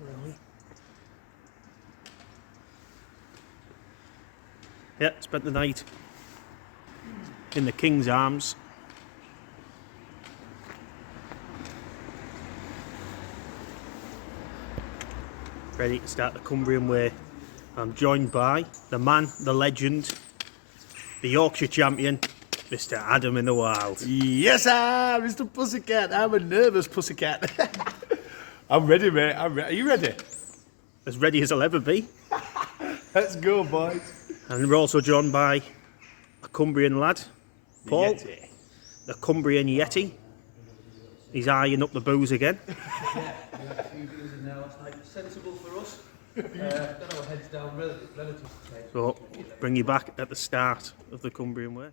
Really? Yeah, spent the night in the King's Arms. Ready to start the Cumbrian Way. I'm joined by the man, the legend, the Yorkshire champion, Mr. Adam in the Wild. Yes, sir, Mr. Pussycat. I'm a nervous pussycat. I'm ready, mate. Are you ready? As ready as I'll ever be. Let's go, boys. And we're also joined by a Cumbrian lad, Paul, Yeti. the Cumbrian Yeti. He's eyeing up the booze again. Yeah, we had a few beers in there last night. Sensible for us. Got our heads down relative to today. So, bring you back at the start of the Cumbrian Way.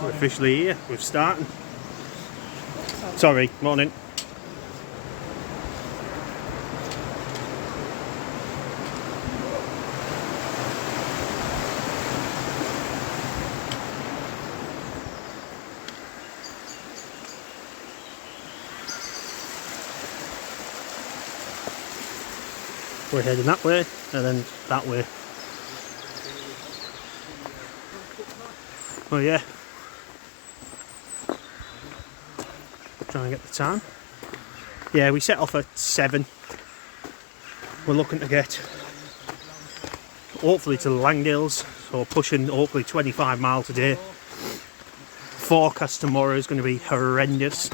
We're officially here, we're starting. Sorry, morning. We're heading that way and then that way. Oh yeah. Trying to get the time. Yeah, we set off at 7. We're looking to get hopefully to the Langdales, so pushing hopefully 25 miles a day. Forecast tomorrow is going to be horrendous.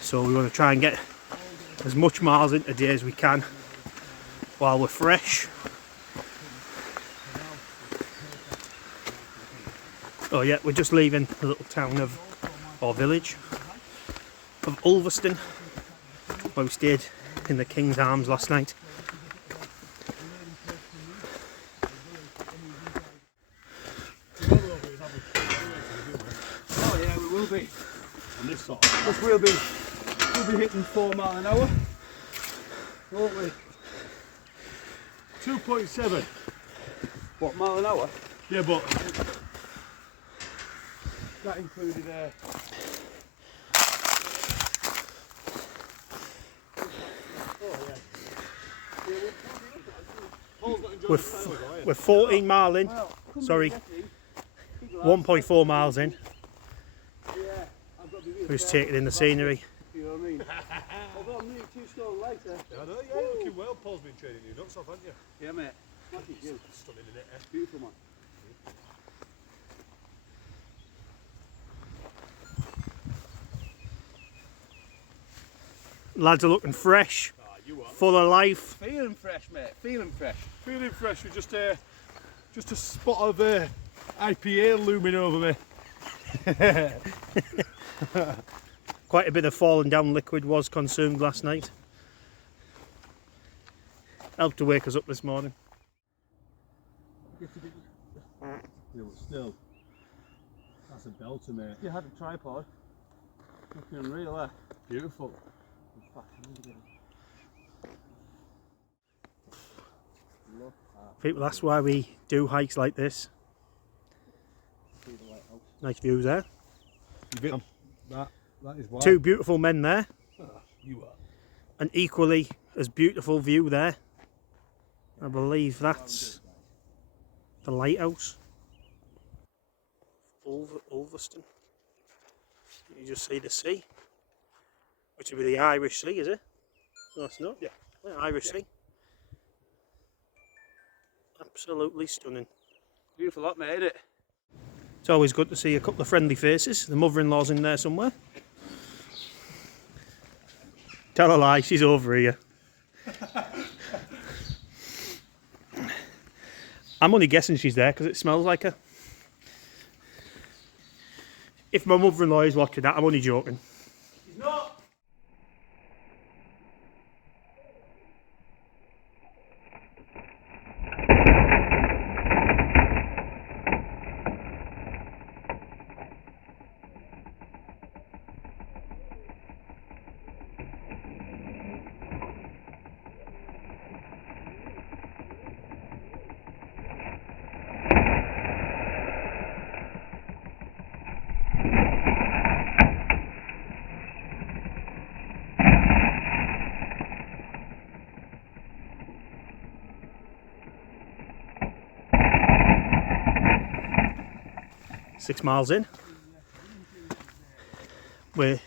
So we want to try and get as much miles into a day as we can while we're fresh. Oh yeah, we're just leaving the little town of, or village, of Ulverston, where we stayed in the King's Arms last night. Oh yeah, we will be. On this side. Because we'll be hitting 4 miles an hour, won't we? 2.7. What, mile an hour? Yeah, but that included We're 14 miles in, sorry, 1.4 miles in. We're just taking in the scenery. You know what I mean? Although I'm nearly 2 stone lighter. Yeah, I know, yeah, you're looking well. Paul's been training you nuts off, haven't you? Yeah, mate. Stunning, isn't it? Beautiful, man. Lads are looking fresh, full of life. Feeling fresh, mate. Feeling fresh. Feeling fresh with just a spot of IPA looming over me. Quite a bit of falling down liquid was consumed last night. Helped to wake us up this morning. Yeah, but still, that's a belter, mate. If you had a tripod, looking unreal, eh? Beautiful. People, that's why we do hikes like this. Nice views there. That is why. 2 beautiful men there. You are. An equally as beautiful view there. I believe that's the lighthouse. Ulverston. You just see the sea. Which would be the Irish Sea, is it? No, it's not. Yeah. Irish Sea. Absolutely stunning. Beautiful lot, mate, isn't it? It's always good to see a couple of friendly faces. The mother-in-law's in there somewhere. Tell a lie, she's over here. I'm only guessing she's there because it smells like her. If my mother-in-law is watching that, I'm only joking. He's not. 6 miles in. Well,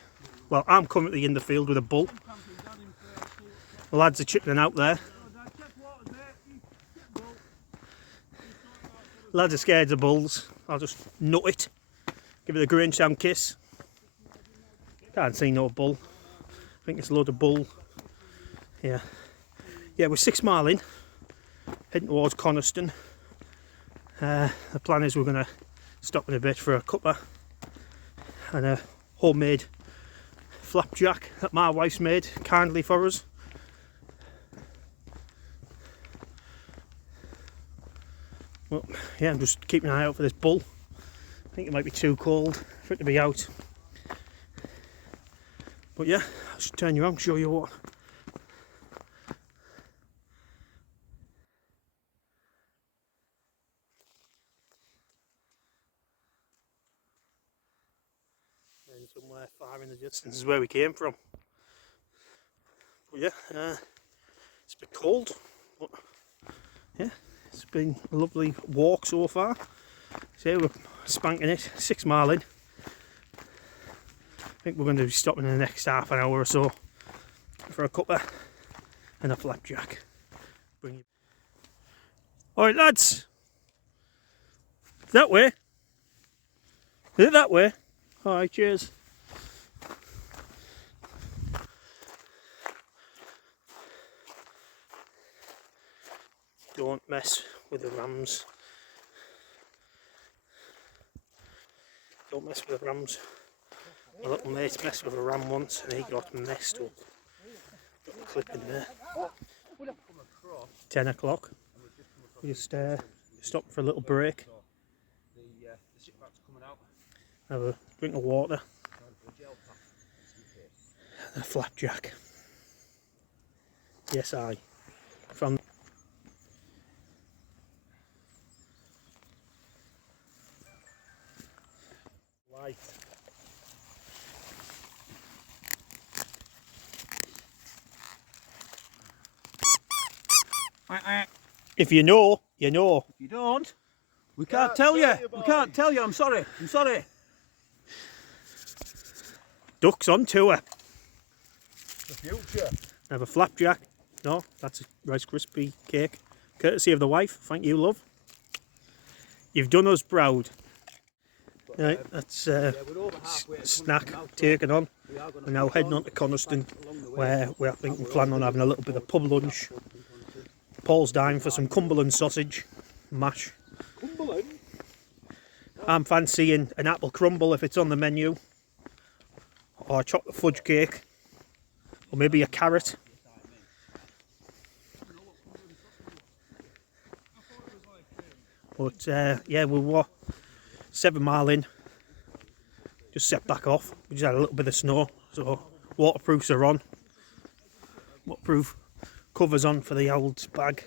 I'm currently in the field with a bull. The lads are chipping out there. Lads are scared of bulls. I'll just nut it. Give it a Grange kiss. Can't see no bull. I think it's a load of bull. Yeah. Yeah, we're 6 mile in. Heading towards Coniston. The plan is we're going to stop in a bit for a cuppa and a homemade flapjack that my wife's made kindly for us. Well, yeah, I'm just keeping an eye out for this bull. I think it might be too cold for it to be out. But yeah, I'll just turn you around and show you what. And somewhere far in the distance is where we came from. But yeah, it's a bit cold, but yeah, it's been a lovely walk so far. So we're spanking it, 6 mile in. I think we're going to be stopping in the next half an hour or so for a cuppa and a flapjack. Alright lads, that way? Is it that way? Alright, cheers. Don't mess with the rams. Don't mess with the rams. My little mate messed with a ram once and he got messed up. Got a clip in there. 10 o'clock. We just stopped for a little break. Have a drink of water. And a flapjack. Yes, I. From light. If you know, you know. If you don't, we can't tell you. We can't tell you. I'm sorry. I'm sorry. Ducks on tour. The future. Have a flapjack. No, that's a Rice Krispie cake. Courtesy of the wife. Thank you, love. You've done us proud. Right, that's snack taken on. We're now heading on to Coniston, where I think we plan on having a little bit of pub lunch. Paul's dying for some Cumberland sausage mash. Cumberland? I'm fancying an apple crumble if it's on the menu, or a chocolate fudge cake, or maybe a carrot. But yeah, we were 7 mile in, just set back off. We just had a little bit of snow, so waterproofs are on. Waterproof covers on for the old bag.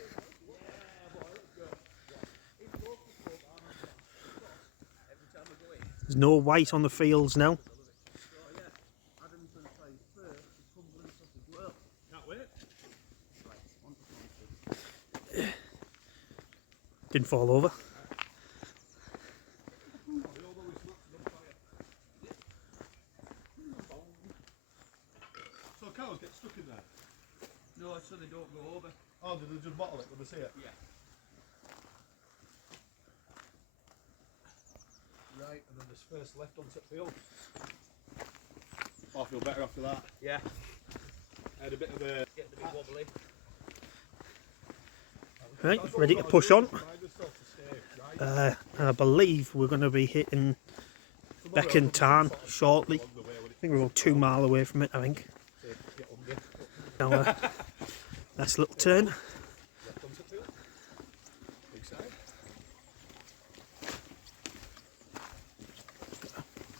There's no white on the fields now. Didn't fall over. So cows get stuck in there? No, so they don't go over. Oh, did they just bottle it when they see it? Yeah. Right, and then there's first left onto the field. Oh, I feel better after that. Yeah. I had a bit of a... Get the bit wobbly. Right, ready to push on. I believe we're going to be hitting Beck and Tarn shortly. I think we're about 2 mile away from it, I think. Now, nice little turn.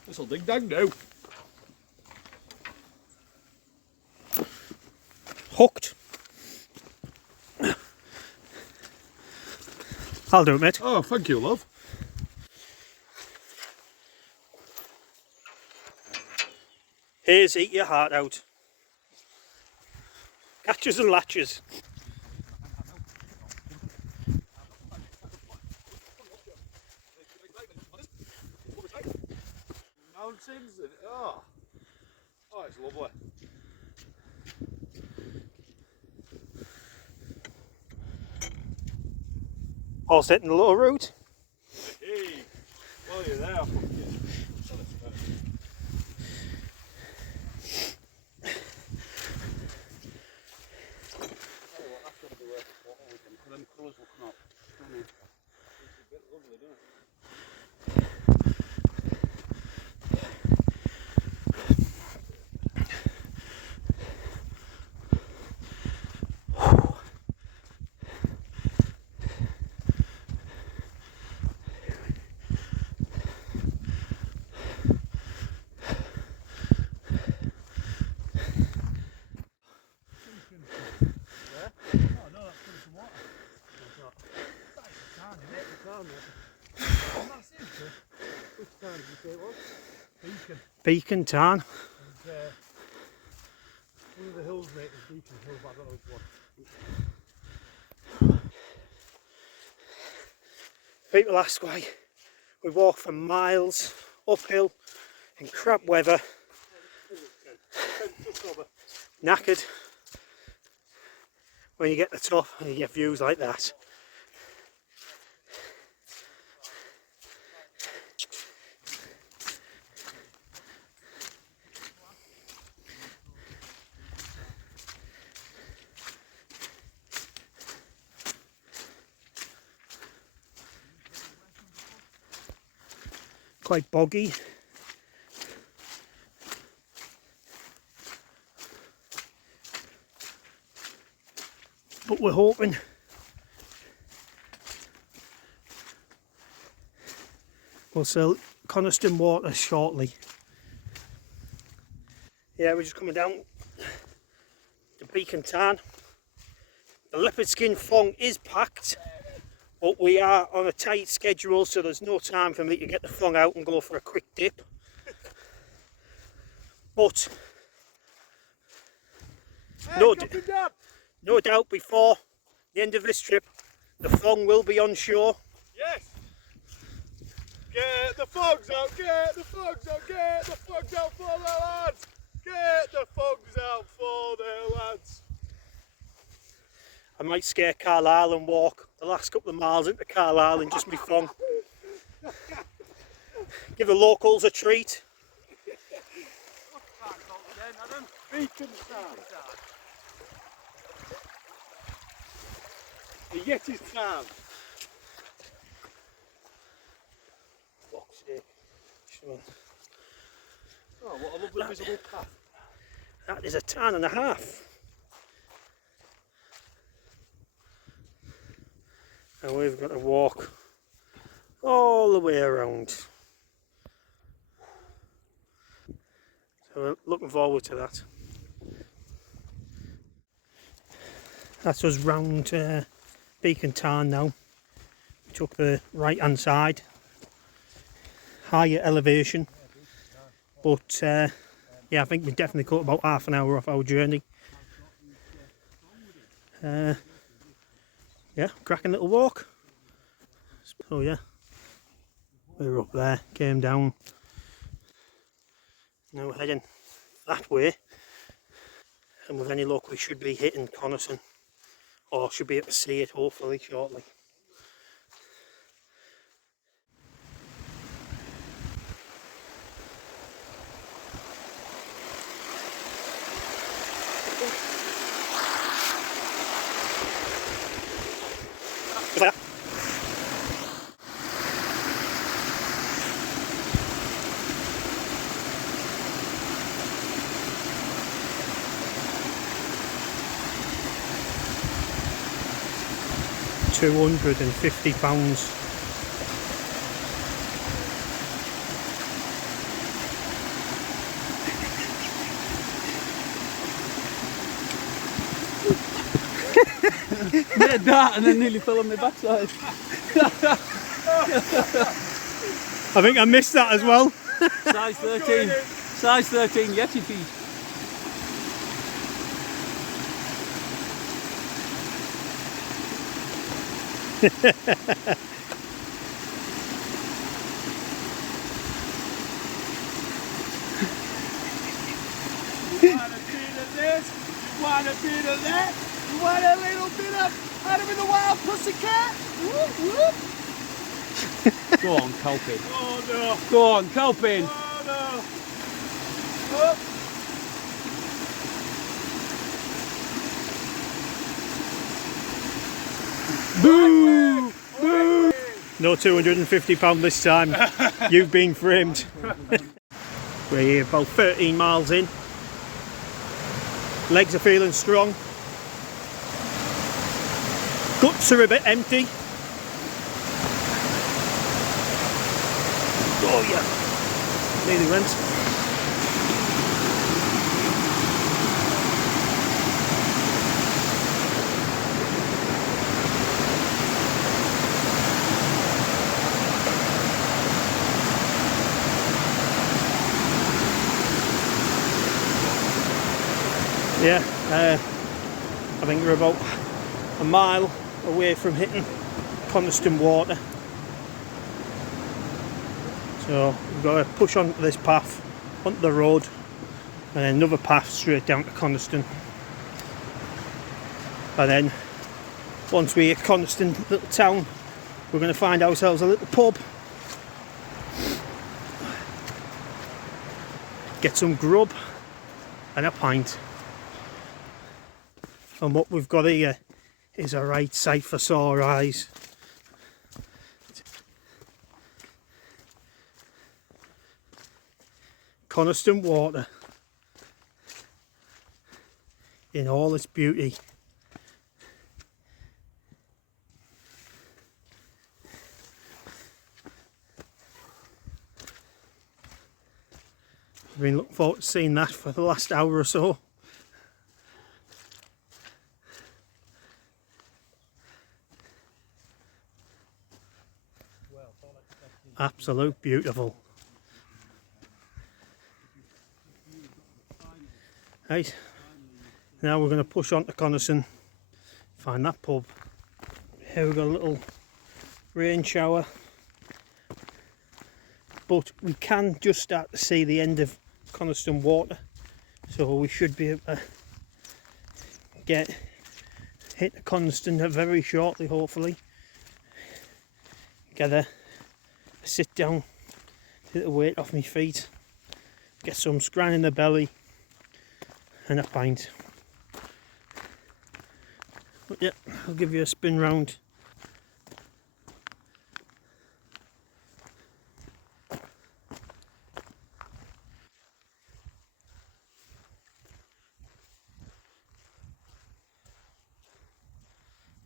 This'll dig dang now. Hooked. I'll do it, mate. Oh, thank you, love. Here's eat your heart out. Catches and latches. mountains and oh, it's lovely. All setting the little route. Hey, while you're there, I'll put you. Them colours will come out stunning. It's a bit lovely, doesn't it? Beacon Tarn. One of the hills, mate, is Beacon Hill, but I don't know which one. People ask why we walk for miles uphill in crap weather, knackered, when you get to the top and you get views like that. Quite boggy. But we're hoping we'll sell Coniston water shortly. Yeah, we're just coming down the Beacon Tarn. The leopard skin thong is packed, but we are on a tight schedule, so there's no time for me to get the thong out and go for a quick dip. But no doubt before the end of this trip, the thong will be on shore. Yes! Get the fogs out, get the fogs out, get the fogs out for the lads! Get the fogs out for the lads! I might scare Carlisle and walk the last couple of miles into Carlisle in just my thong. Give the locals a treat. What's the park called again, Adam? Beacon Tarn. The Yeti's Tarn. Fuck's sake. Oh, what a lovely visible path. That is a tarn and a half. And we've got to walk all the way around. So we're looking forward to that. That's us round Beacon Tarn now. We took the right hand side, higher elevation, but yeah, I think we definitely cut about half an hour off our journey. Yeah, cracking little walk. So yeah, we were up there, came down, now we're heading that way, and with any luck we should be hitting Coniston, or should be able to see it hopefully shortly. Just like that. 250 pounds. Made that and then nearly fell on my backside. I think I missed that as well. Size 13. Size 13 Yeti feet. want a bit of this, you want a bit of that, you want a little bit of Adam in the Wild Pussycat? Whoop, whoop. Go on, Colpin. Oh no. Go on, Colpin. Oh no. Whoop. Boo! Boo! No £250 this time. You've been framed. We're here about 13 miles in. Legs are feeling strong. Guts are a bit empty. Oh yeah, nearly went. Yeah, I think we're about a mile away from hitting Coniston water. So we've got to push onto this path, onto the road, and then another path straight down to Coniston. And then once we hit Coniston little town, we're going to find ourselves a little pub, get some grub and a pint. And what we've got here is a right sight for sore eyes. Coniston water in all its beauty. I've been looking forward to seeing that for the last hour or so. Absolute beautiful. Right, now we're going to push on to Coniston, find that pub. Here we've got a little rain shower, but we can just start to see the end of Coniston water, so we should be able to hit the Coniston very shortly, hopefully. Get a sit down, take the weight off my feet, get some scran in the belly and a pint. But yeah, I'll give you a spin round.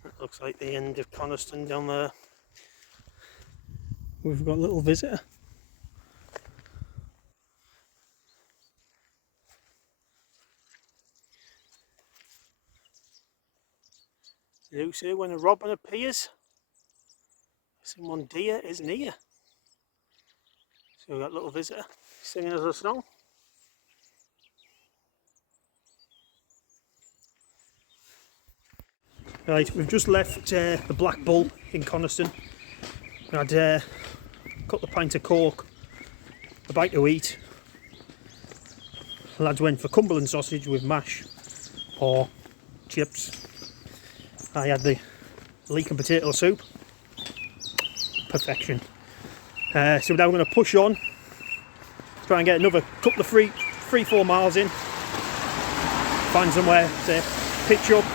That looks like the end of Coniston down there. We've got a little visitor. You say when a robin appears, someone dear is near. So we've got a little visitor singing us a song. Right, we've just left the Black Bull in Coniston. We had a couple of pints of coke, a bite to eat. The lads went for Cumberland sausage with mash or chips. I had the leek and potato soup. Perfection. So now we're going to push on, try and get another couple of 3-4 miles in, find somewhere to pitch up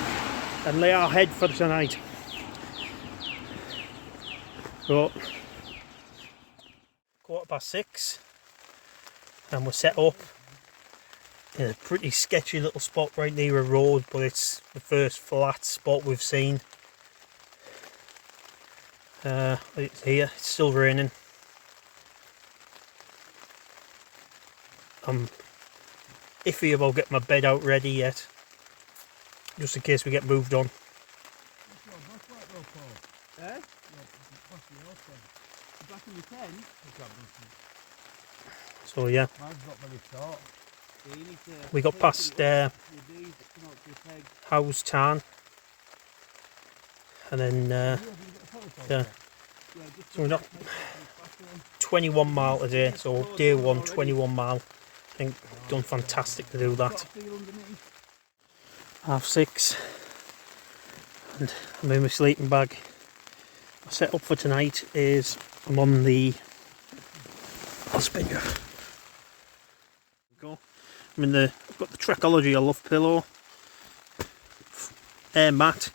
and lay our head for tonight. So 6:15 and we're set up in a pretty sketchy little spot right near a road, but it's the first flat spot we've seen. It's here, it's still raining. I'm iffy about getting my bed out ready yet, just in case we get moved on. So yeah, we got past House Tarn, and then yeah, so we're not 21 mile today, so day one 21 mile think done fantastic to do that. 6:30, and I'm in my sleeping bag. My setup for tonight is I'm on the. I'll spin you. Go. I'm in the. I've got the Trekology I Love pillow, air mat,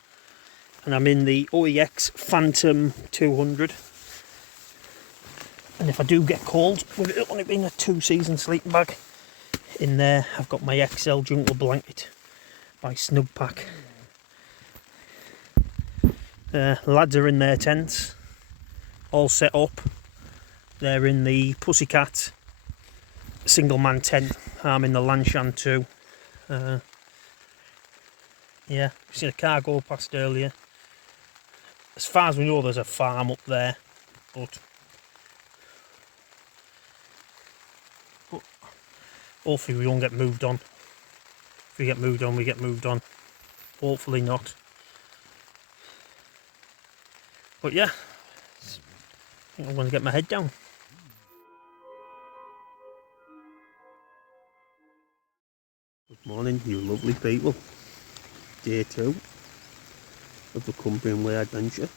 and I'm in the OEX Phantom 200. And if I do get cold, with it only being a 2-season sleeping bag, in there I've got my XL jungle blanket by Snugpack. Lads are in their tents, all set up. They're in the Pussycat single man tent. I'm in the Lanshan too. Yeah, we've seen a car go past earlier. As far as we know, there's a farm up there, but hopefully we won't get moved on. If we get moved on, we get moved on. Hopefully not. But yeah, I think I'm going to get my head down. Good morning, you lovely people. Day 2 of the Cumbrian Way adventure,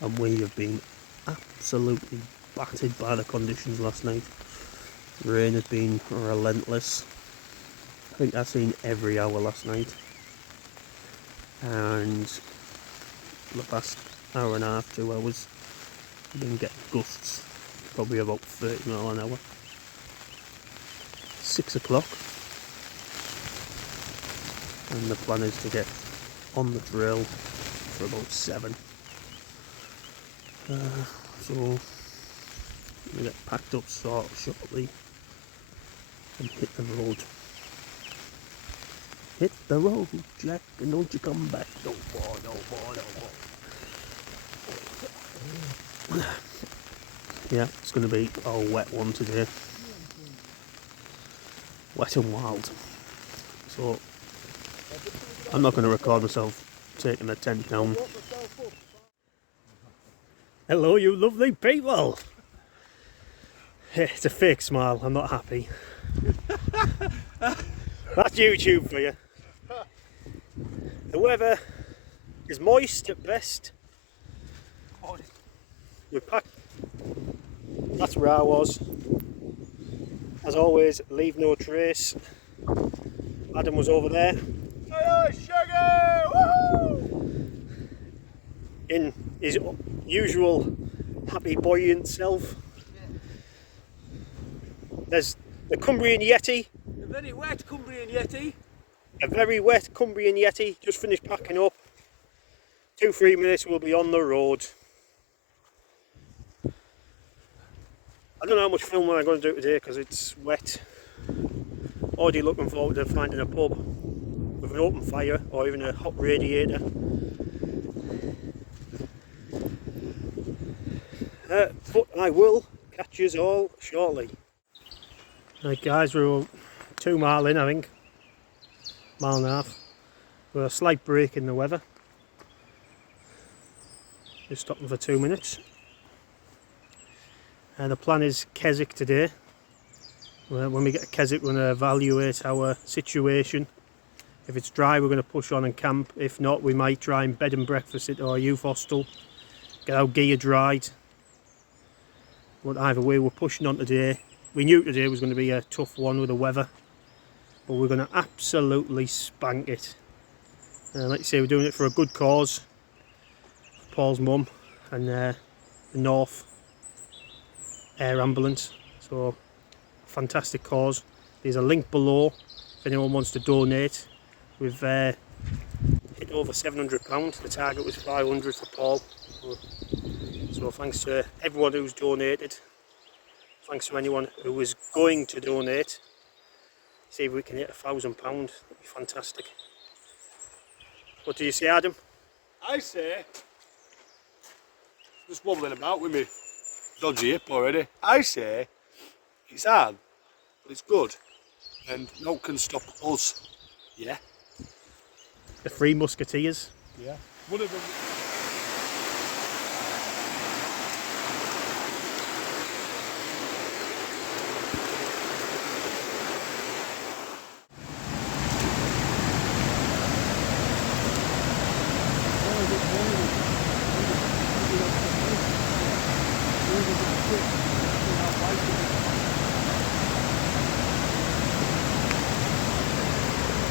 and we have been absolutely battered by the conditions last night. Rain has been relentless. I think I've seen every hour last night, and the past hour and a half, 2 hours, I've been getting gusts, probably about 30 mile an hour. 6 o'clock, and the plan is to get on the trail for about 7. So we'll get packed up shortly and hit the road. Hit the road, Jack, and don't you come back no more, no more, no more. Yeah, it's going to be a wet one today. Wet and wild. So I'm not going to record myself taking the tent down. Hello, you lovely people. It's a fake smile, I'm not happy. That's YouTube for you. The weather is moist at best. We're packed. That's where I was. As always, leave no trace. Adam was over there. In his usual happy, buoyant self. There's the Cumbrian Yeti. A very wet Cumbrian Yeti. A very wet Cumbrian Yeti. Just finished packing up. 2-3 minutes, we'll be on the road. I don't know how much filming I'm going to do today because it's wet. Already looking forward to finding a pub with an open fire or even a hot radiator. But I will catch you all shortly. Right guys, we're 2 mile in, I think. 1.5 miles. We're a slight break in the weather. Just stopping for 2 minutes. The plan is Keswick today. When we get to Keswick, we're going to evaluate our situation. If it's dry, we're going to push on and camp. If not, we might try and bed and breakfast at our youth hostel. Get our gear dried. But either way, we're pushing on today. We knew today was going to be a tough one with the weather, but we're going to absolutely spank it. Like you say, we're doing it for a good cause. Paul's mum and the North Air Ambulance. So, fantastic cause. There's a link below if anyone wants to donate. We've hit over £700. The target was 500 for Paul. So thanks to everyone who's donated. Thanks to anyone who was going to donate. See if we can hit £1,000. That'd be fantastic. What do you say, Adam? I say, just wobbling about with me dodgy hip already. I say, it's hard, but it's good, and no one can stop us. Yeah. The Three Musketeers. Yeah. One of them.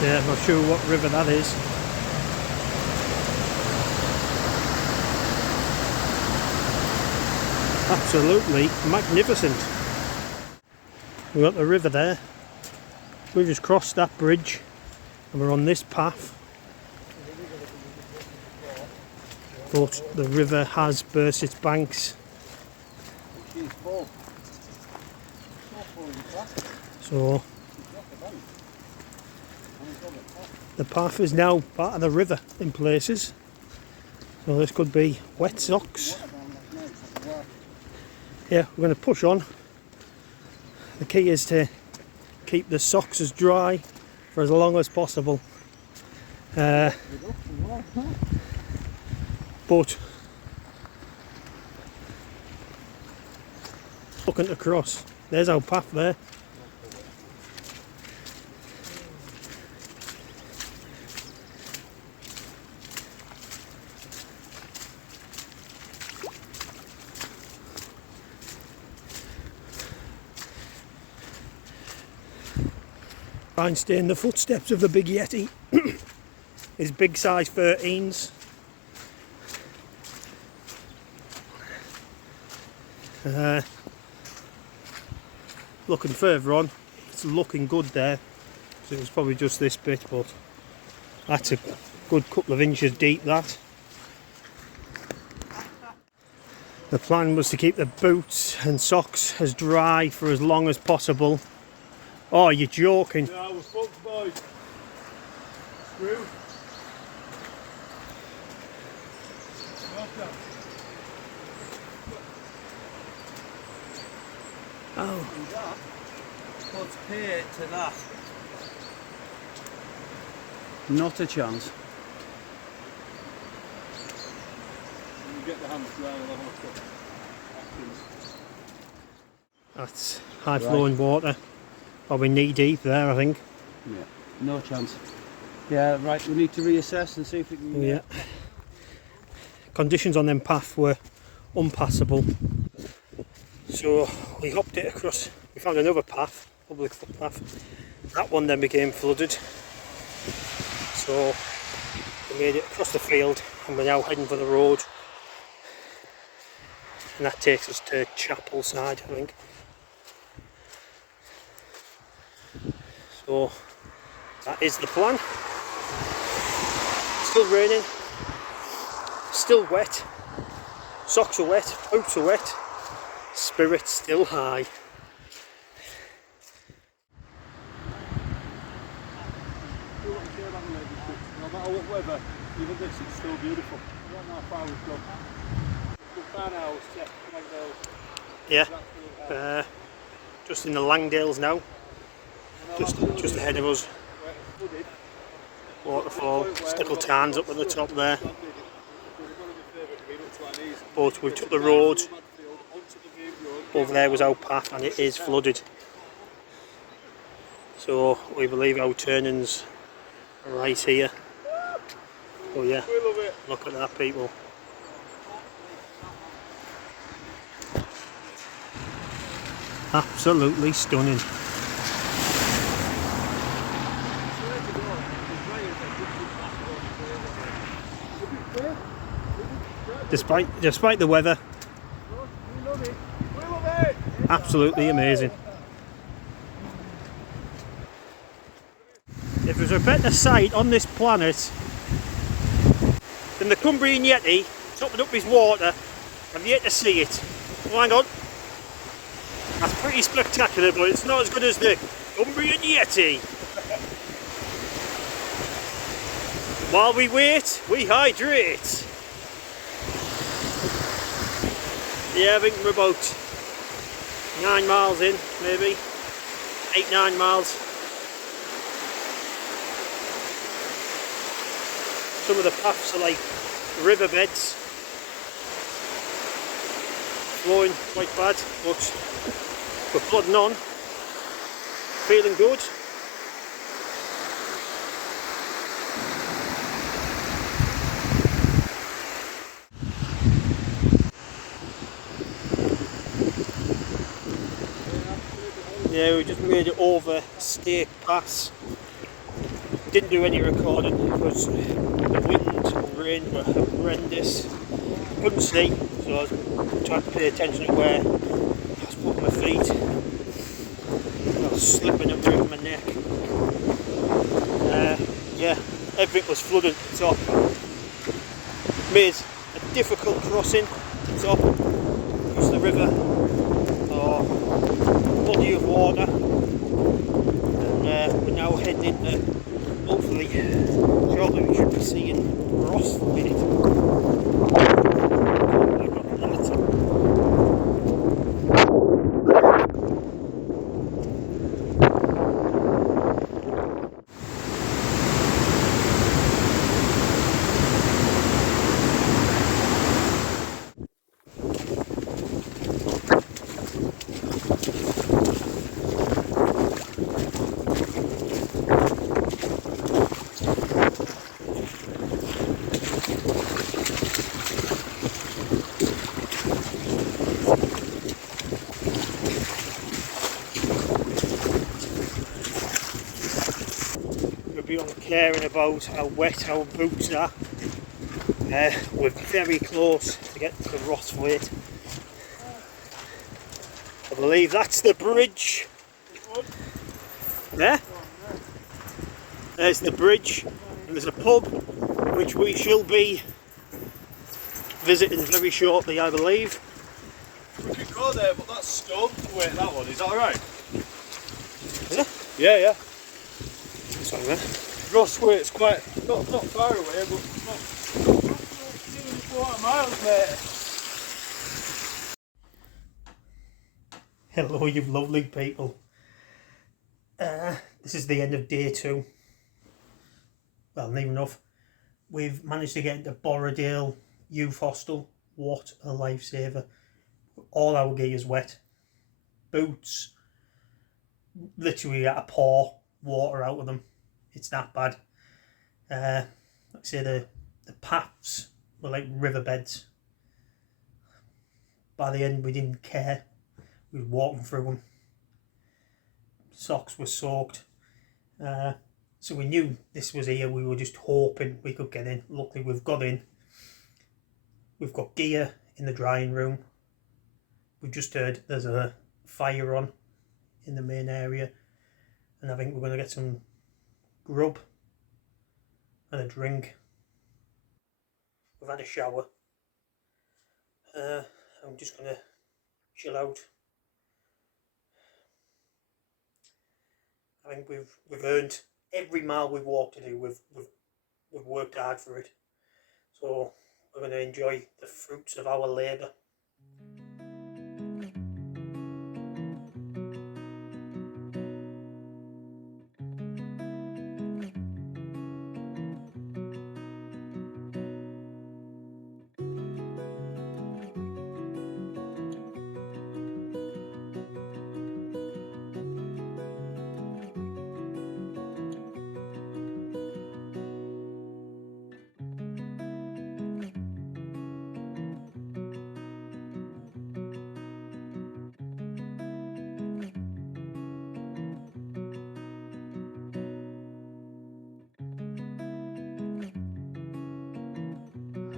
Yeah, I'm not sure what river that is. Absolutely magnificent. We've got the river there. We've just crossed that bridge and we're on this path. But the river has burst its banks. So the path is now part of the river in places. So this could be wet socks. Yeah, we're going to push on. The key is to keep the socks as dry for as long as possible. But looking across, there's our path there. Try and stay in the footsteps of the big Yeti. His big size 13s. Looking further on, it's looking good there. So it was probably just this bit, but that's a good couple of inches deep, that. The plan was to keep the boots and socks as dry for as long as possible. Oh, you're joking. Yeah, we're fucked, boys. Screw. Oh. And that puts pay to that. Not a chance. When you get the hands dry, we'll have a look at. That's high flowing water. Probably knee deep there, I think. Yeah, no chance. Yeah, right, we need to reassess and see if we can... Yeah. Conditions on them path were unpassable. So we hopped it across. We found another path, public footpath. That one then became flooded. So we made it across the field and we're now heading for the road. And that takes us to Chapel side, I think. So that is the plan. Still raining, still wet, socks are wet, boots are wet, spirits still high. No matter what weather, even this, it's still beautiful. I don't know how far we've gone. We'll find out, check Langdale. Yeah, just in the Langdales now. Just ahead of us. Waterfall, Stickle Tarns up at the top there. But we took the road. Over there was our path and it is flooded. So we believe our turning's right here. Oh yeah, look at that, people. Absolutely stunning. Despite the weather, absolutely amazing. If there's a better sight on this planet than the Cumbrian Yeti topping up his water, I've yet to see it. Oh, hang on. That's pretty spectacular, but it's not as good as the Cumbrian Yeti. While we wait, we hydrate. Yeah, I think we're about 9 miles in, maybe 8-9 miles. Some of the paths are like riverbeds, flowing quite bad, but we're plodding on, feeling good. Yeah, we just made it over Stake Pass. Didn't do any recording because the wind and rain were horrendous. Couldn't see, so I was trying to pay attention to where I was putting my feet. I was slipping and breaking my neck. Yeah, everything was flooded at the top. Made a difficult crossing at the top. Use the river or body of water. And we're now heading into, hopefully, shortly we should be seeing Ross with it. On caring about how wet our boots are. We're very close to getting to Ross Weight. I believe that's the bridge. There? There's the bridge, and there's a pub which we shall be visiting very shortly, I believe. We could go there, but that's stone to wait that one. Is that alright? Is it? Yeah, yeah. Sorry, man. Ross Weight's quite not far away, but not 2.25 miles, mate. Hello, you lovely people. This is the end of day 2. Well, near enough. We've managed to get into Borrowdale Youth Hostel. What a lifesaver. All our gear's wet. Boots, literally at a pour water out of them. It's that bad. Like I say, the paths were like riverbeds. By the end, we didn't care. We were walking through them. Socks were soaked. So we knew this was here. We were just hoping we could get in. Luckily, we've got in. We've got gear in the drying room. We've just heard there's a fire on in the main area. And I think we're going to get some grub and a drink. We've had a shower. I'm just going to chill out. I think we've earned every mile we've walked today. We've worked hard for it. So we're going to enjoy the fruits of our labour.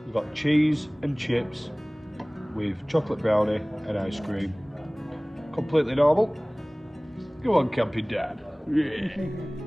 We've got cheese and chips with chocolate brownie and ice cream. Completely normal. Go on camping, Dad. Yeah.